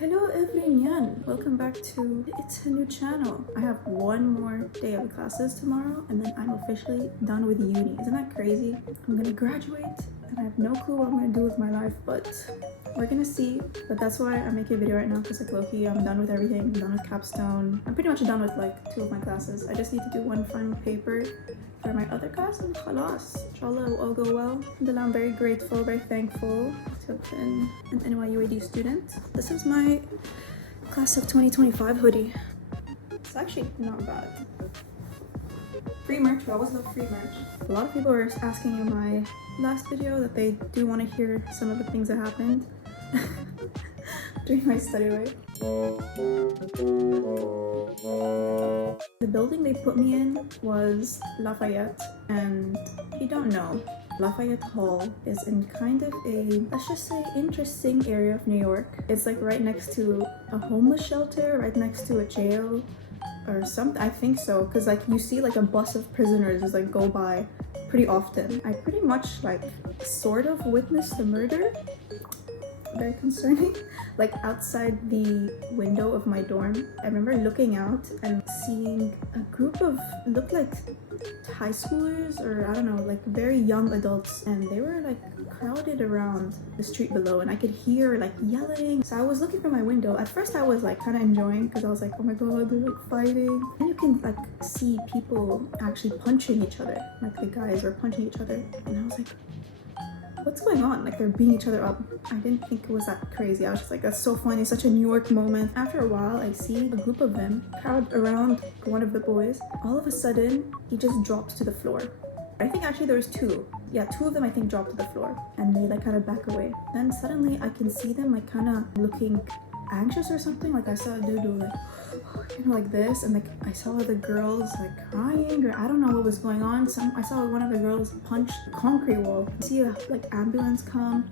Hello everyone, welcome back to It's a New Channel. I have one more day of classes tomorrow and then I'm officially done with uni. Isn't that crazy? I'm gonna graduate and I have no clue what I'm gonna do with my life, but we're gonna see. But that's why I'm making a video right now, because like low-key, I'm done with everything. I'm done with capstone. I'm pretty much done with like 2 of my classes. I just need to do one final paper for my other class and khalas. Inshallah, it will all go well. Alhamdulillah, I'm very grateful, very thankful to have been an NYUAD student. This is my class of 2025 hoodie. It's actually not bad. Free merch, we always love free merch. A lot of people were asking in my last video that they do want to hear some of the things that happened during my study week. The building they put me in was Lafayette, and if you don't know, Lafayette Hall is in kind of a, let's just say, interesting area of New York. It's like right next to a homeless shelter, right next to a jail or something. I think so, because like you see like a bus of prisoners just like go by pretty often. I pretty much like sort of witnessed the murder. Very concerning. Like outside the window of my dorm, I remember looking out and seeing a group of, looked like high schoolers or I don't know, like very young adults, and they were like crowded around the street below and I could hear like yelling. So I was looking from my window. At first I was like kind of enjoying, because I was like, oh my god, they're like fighting. And you can like see people actually punching each other, like the guys were punching each other, and I was like, what's going on? Like they're beating each other up. I didn't think it was that crazy. I was just like, that's so funny, such a New York moment. After a while, I see a group of them crowd around one of the boys. All of a sudden, he just drops to the floor. I think actually there was 2. Yeah, 2 of them I think dropped to the floor, and they like kind of back away. Then suddenly I can see them like kind of looking anxious or something. Like I saw a dude do like, you know, like this, and like I saw the girls like crying, or I don't know what was going on. I saw one of the girls punch the concrete wall. I see a like ambulance come,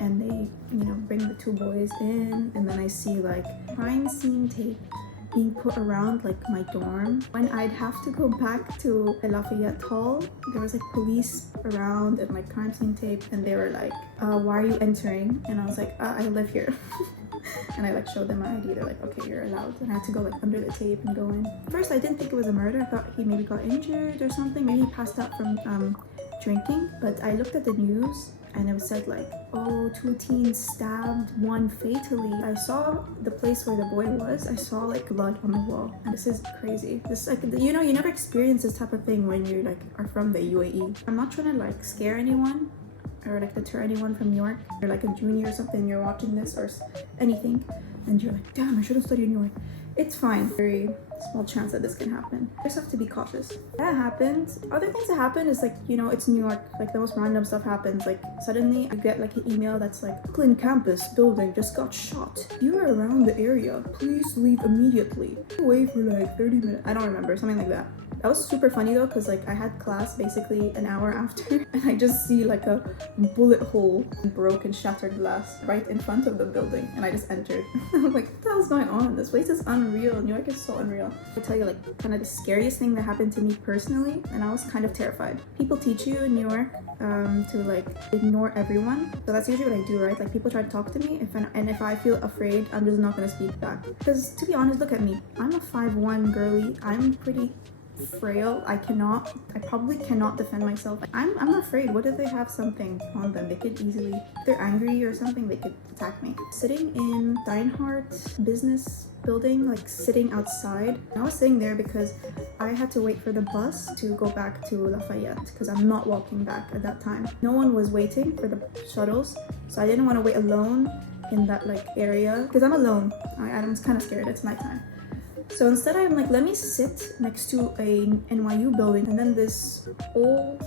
and they, you know, bring the 2 boys in, and then I see like crime scene tape being put around like my dorm. When I'd have to go back to the Lafayette Hall, there was like police around and like crime scene tape, and they were like, why are you entering? And I was like, I live here. And I like showed them my ID. They're like, okay, you're allowed. And I had to go like under the tape and go in. At first I didn't think it was a murder. I thought he maybe got injured or something. Maybe he passed out from drinking. But I looked at the news and it said like, oh, 2 teens stabbed, 1 fatally. I saw the place where the boy was. I saw like blood on the wall. And this is crazy. This is like, you know, you never experience this type of thing when you like are from the UAE. I'm not trying to like scare anyone or like deter anyone from New York. You're like a junior or something, you're watching this or anything, and you're like, damn, I should have studied in New York. It's fine. Very small chance that this can happen. You just have to be cautious. That happens. Other things that happen is like, you know, it's New York. Like the most random stuff happens. Like suddenly you get like an email that's like, Brooklyn campus building just got shot. If you are around the area, please leave immediately. Away for like 30 minutes. I don't remember, something like that. That was super funny though, because like I had class basically an hour after and I just see like a bullet hole and broken shattered glass right in front of the building, and I just entered. I'm like, what the hell's going on? This place is unreal. New York is so unreal. I'll tell you like kind of the scariest thing that happened to me personally, and I was kind of terrified. People teach you in New York to like ignore everyone. So that's usually what I do, right? Like people try to talk to me and if I feel afraid, I'm just not gonna speak back. Because to be honest, look at me. I'm a 5'1" girly. I'm pretty frail. I probably cannot defend myself. I'm afraid. What if they have something on them? They could easily, if they're angry or something, they could attack me. Sitting in Steinhardt business building, like sitting outside. I was sitting there because I had to wait for the bus to go back to Lafayette, because I'm not walking back at that time. No one was waiting for the shuttles, so I didn't want to wait alone in that like area, because I'm alone. I'm kind of scared. It's nighttime. So instead I'm like, let me sit next to a NYU building, and then this old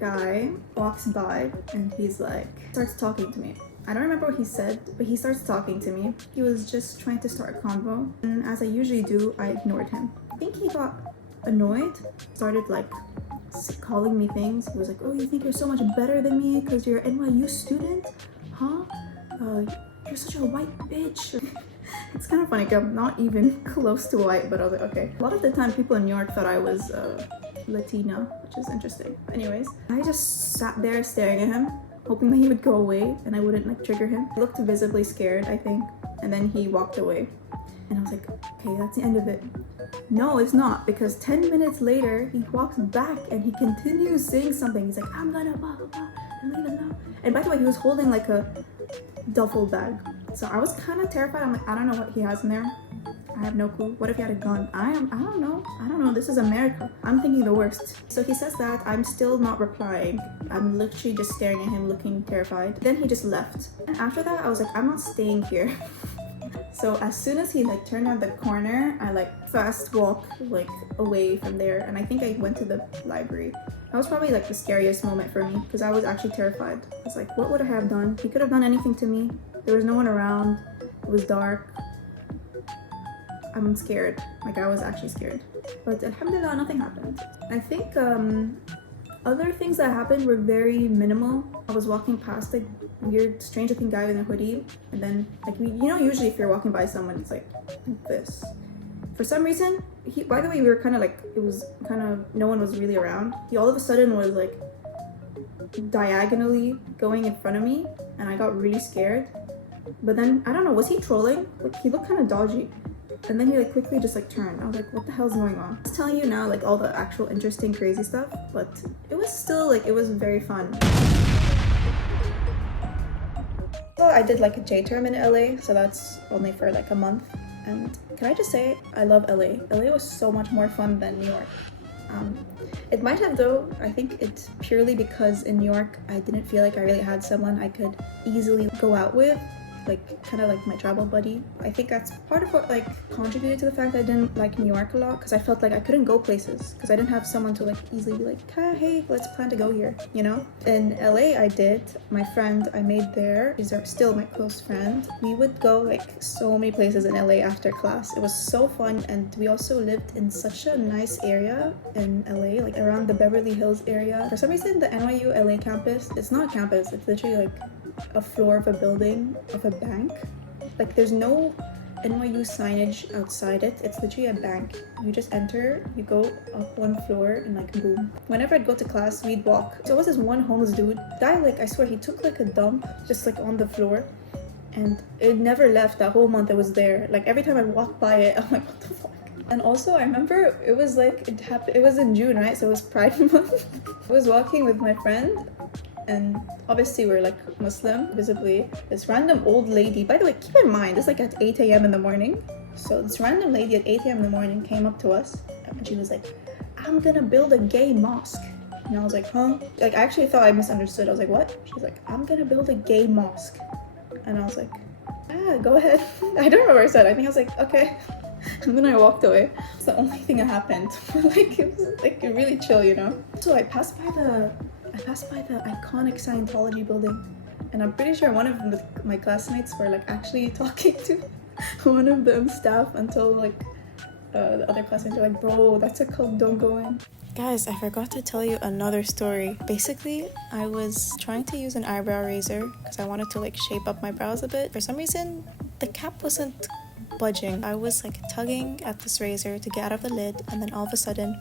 guy walks by and he's like, starts talking to me. I don't remember what he said, but he starts talking to me. He was just trying to start a convo, and as I usually do, I ignored him. I think he got annoyed, started like calling me things. He was like, oh, you think you're so much better than me because you're an NYU student? Huh? You're such a white bitch. It's kind of funny, I'm not even close to white, but I was like, okay. A lot of the time people in New York thought I was Latina, which is interesting. Anyways, I just sat there staring at him, hoping that he would go away and I wouldn't like trigger him. He looked visibly scared, I think. and then he walked away. And I was like, okay, that's the end of it. No, it's not, because 10 minutes later, he walks back and he continues saying something. He's like, I'm gonna blah, blah, blah, and leave it now. And by the way, he was holding like a duffel bag. So I was kind of terrified. I'm like, I don't know what he has in there. I have no clue. What if he had a gun? I don't know. This is America. I'm thinking the worst. So he says that. I'm still not replying. I'm literally just staring at him, looking terrified. Then he just left. And after that, I was like, I'm not staying here. So as soon as he like turned on the corner, I like fast walk like away from there, and I think I went to the library. That was probably like the scariest moment for me, because I was actually terrified. I was like, what would I have done? He could have done anything to me. There was no one around. It was dark. I'm scared. Like, I was actually scared. But alhamdulillah, nothing happened. I think other things that happened were very minimal. I was walking past like weird, strange looking guy in a hoodie, and then like, you know, usually if you're walking by someone, it's like this. For some reason, by the way, we were kind of like, it was kind of, no one was really around. He all of a sudden was like diagonally going in front of me, and I got really scared. But then, I don't know, was he trolling? Like, he looked kind of dodgy. And then he like quickly just like turned. I was like, what the hell's going on? I was telling you now like all the actual interesting crazy stuff, but it was still like, it was very fun. So I did like a J term in LA, so that's only for like a month. And can I just say, I love LA. LA was so much more fun than New York. It might have though, I think it's purely because in New York, I didn't feel like I really had someone I could easily go out with. Like kind of like my travel buddy. I think that's part of what like contributed to the fact that I didn't like New York a lot, because I felt like I couldn't go places because I didn't have someone to like easily be like, hey, let's plan to go here, you know? In LA I did. My friend I made there is still my close friend. We would go like so many places in LA after class. It was so fun, and we also lived in such a nice area in LA, like around the Beverly Hills area. For some reason the NYU LA campus, it's not a campus, it's literally like a floor of a building of a bank. Like there's no NYU signage outside it. It's literally a bank. You just enter, you go up one floor, and like boom. Whenever I'd go to class, we'd walk. So it was this one homeless dude. Guy, like I swear he took like a dump just like on the floor, and it never left. That whole month it was there. Like every time I walked by it, I'm like, what the fuck? And also I remember it was like, it was in June, right? So it was Pride month. I was walking with my friend, and obviously we're like Muslim, visibly. This random old lady, by the way, keep in mind, it's like at 8 a.m. in the morning. So this random lady at 8 a.m. in the morning came up to us, and she was like, I'm gonna build a gay mosque. And I was like, huh? Like, I actually thought I misunderstood. I was like, what? She was like, I'm gonna build a gay mosque. And I was like, ah, go ahead. I don't remember what I said. I think I was like, okay. And then I walked away. It's the only thing that happened. Like, it was like really chill, you know? So I passed by the iconic Scientology building, and I'm pretty sure one of my classmates were like actually talking to one of them staff until like the other classmates were like, bro, that's a cult, don't go in. Guys, I forgot to tell you another story. Basically, I was trying to use an eyebrow razor because I wanted to like shape up my brows a bit. For some reason, the cap wasn't budging. I was like tugging at this razor to get out of the lid, and then all of a sudden,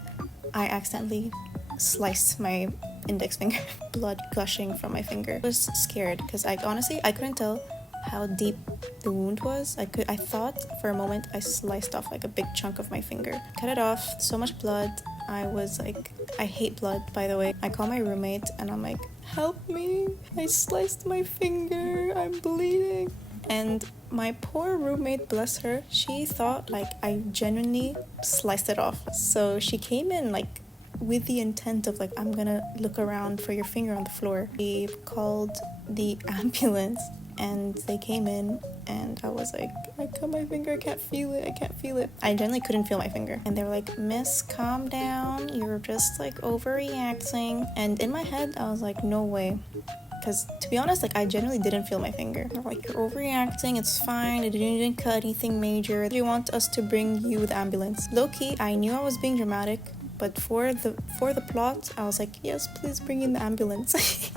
I accidentally sliced my index finger. Blood gushing from my finger. I was scared because I couldn't tell how deep the wound was. I thought for a moment I sliced off like a big chunk of my finger. Cut it off, so much blood. I was like, I hate blood, by the way. I call my roommate and I'm like, help me, I sliced my finger, I'm bleeding. And my poor roommate, bless her, she thought like I genuinely sliced it off. So she came in like with the intent of like, I'm gonna look around for your finger on the floor. We called the ambulance and they came in, and I was like, I cut my finger, I can't feel it. I genuinely couldn't feel my finger. And they were like, miss, calm down, you're just like overreacting. And in my head, I was like, no way. Because to be honest, like I genuinely didn't feel my finger. They're like, you're overreacting, it's fine, you didn't cut anything major. Do you want us to bring you the ambulance? Low-key, I knew I was being dramatic, but for the plot, I was like, yes, please bring in the ambulance.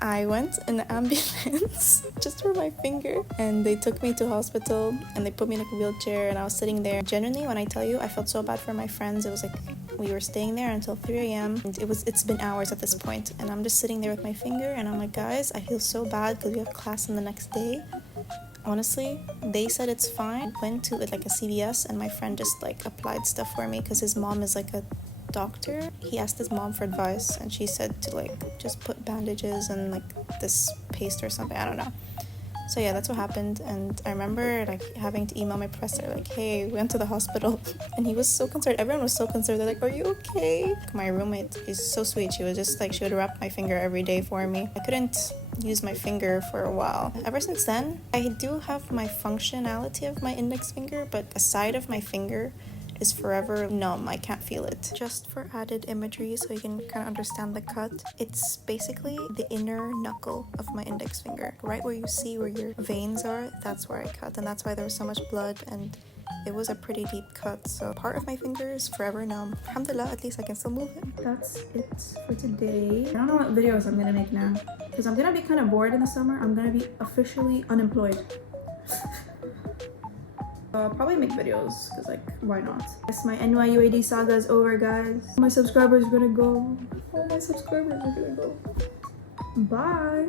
I went in the ambulance just for my finger, and they took me to hospital and they put me in like a wheelchair, and I was sitting there. Genuinely, when I tell you, I felt so bad for my friends. It was like we were staying there until 3 a.m. and it's been hours at this point, and I'm just sitting there with my finger, and I'm like, guys, I feel so bad because we have class on the next day. Honestly, they said it's fine. Went to like a CVS and my friend just like applied stuff for me because his mom is like a doctor. He asked his mom for advice and she said to like just put bandages and like this paste or something, I don't know. So yeah, that's what happened. And I remember like having to email my professor like, hey, we went to the hospital. And he was so concerned. Everyone was so concerned. They're like, are you okay? My roommate is so sweet. She was just like, she would wrap my finger every day for me. I couldn't use my finger for a while. Ever since then, I do have my functionality of my index finger, but a side of my finger is forever numb. I can't feel it. Just for added imagery so you can kind of understand the cut, it's basically the inner knuckle of my index finger. Right where you see where your veins are, that's where I cut, and that's why there was so much blood, and it was a pretty deep cut, so part of my finger is forever numb. Alhamdulillah, at least I can still move it. That's it for today. I don't know what videos I'm gonna make now because I'm gonna be kind of bored in the summer. I'm gonna be officially unemployed. Probably make videos because like why not? Yes, my NYUAD saga is over, guys. My subscribers are gonna go. All my subscribers are gonna go. Bye.